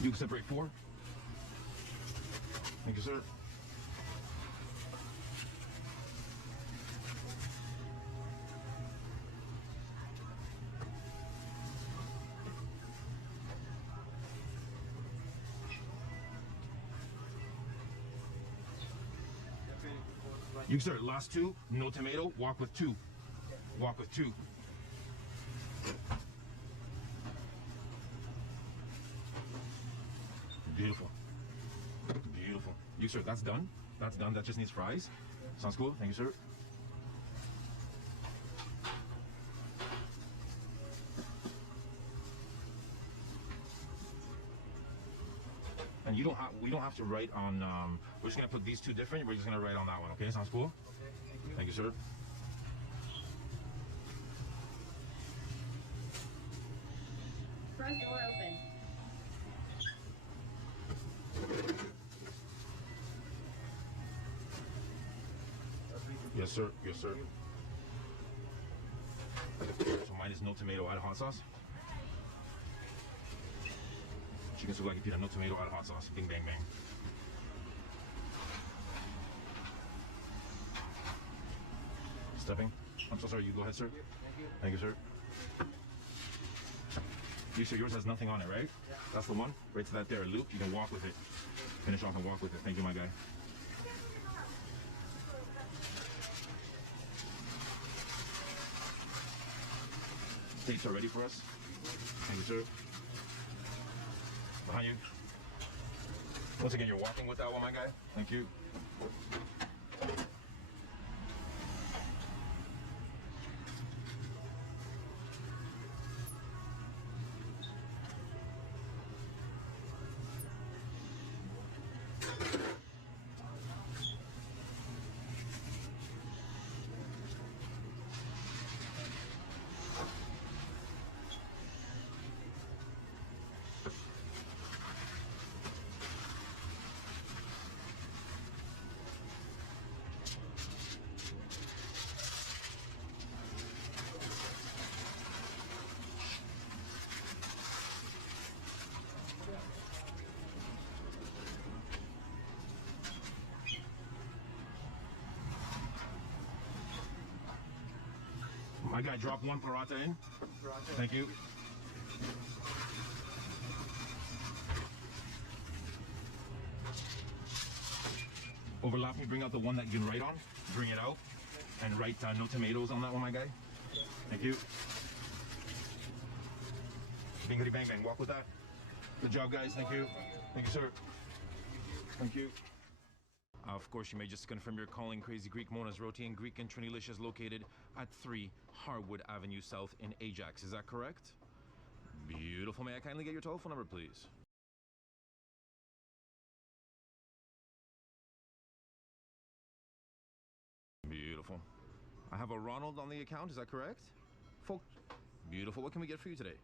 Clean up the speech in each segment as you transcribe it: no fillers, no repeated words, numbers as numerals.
You can separate 4. Thank you, sir. You can start last 2, no tomato, walk with 2. Walk with 2. Beautiful. Beautiful. You sir, that's done. That's done. That just needs fries. Sounds cool. Thank you, sir. And you don't have, we don't have to write on, we're just gonna put these 2 different, we're just gonna write on that one, okay? Sounds cool? Okay, thank you, sir. Front door open. Yes, sir. Yes, sir. So mine is no tomato, add hot sauce. Chicken souvlaki pita, no tomato, add hot sauce. Bing, bang, bang. Stepping. I'm so sorry. You go ahead, sir. Thank you, sir. You sir, yours has nothing on it, right? Yeah. That's the one. Right to that there, loop. You can walk with it. Finish off and walk with it. Thank you, my guy. Dates are ready for us. Thank you, sir. Behind you. Once again, you're walking with that one, my guy. Thank you. My guy, drop 1 paratha in. Thank you. Overlap me, bring out the one that you can write on. Bring it out. And write no tomatoes on that one, my guy. Thank you. Bingity bang bang, walk with that. Good job, guys. Thank you. Thank you, sir. Thank you. Of course, you may just confirm you're calling Crazy Greek Mona's Roti and Greek and Trinilicious located at 3 Harwood Avenue South in Ajax. Is that correct? Beautiful. May I kindly get your telephone number, please? Beautiful. I have a Ronald on the account. Is that correct? Folks, beautiful. What can we get for you today?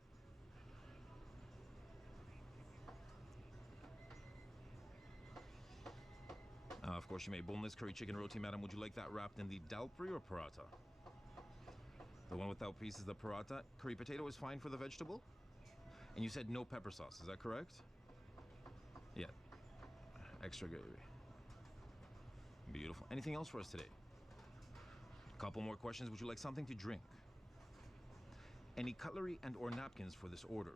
Of course, you may boneless curry chicken roti, madam. Would you like that wrapped in the dalpuri or paratha? The one without pieces is the paratha. Curry potato is fine for the vegetable. And you said no pepper sauce. Is that correct? Yeah. Extra gravy. Beautiful. Anything else for us today? Couple more questions. Would you like something to drink? Any cutlery and or napkins for this order?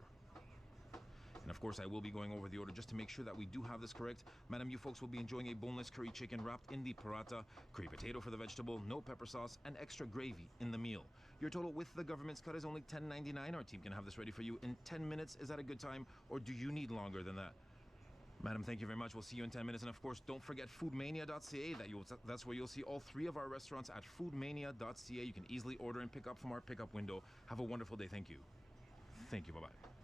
And of course, I will be going over the order just to make sure that we do have this correct. Madam, you folks will be enjoying a boneless curry chicken wrapped in the paratha, curry potato for the vegetable, no pepper sauce, and extra gravy in the meal. Your total with the government's cut is only $10.99. Our team can have this ready for you in 10 minutes. Is that a good time, or do you need longer than that? Madam, thank you very much. We'll see you in 10 minutes. And of course, don't forget foodmania.ca. That's where you'll see all 3 of our restaurants at foodmania.ca. You can easily order and pick up from our pickup window. Have a wonderful day. Thank you. Thank you. Bye-bye.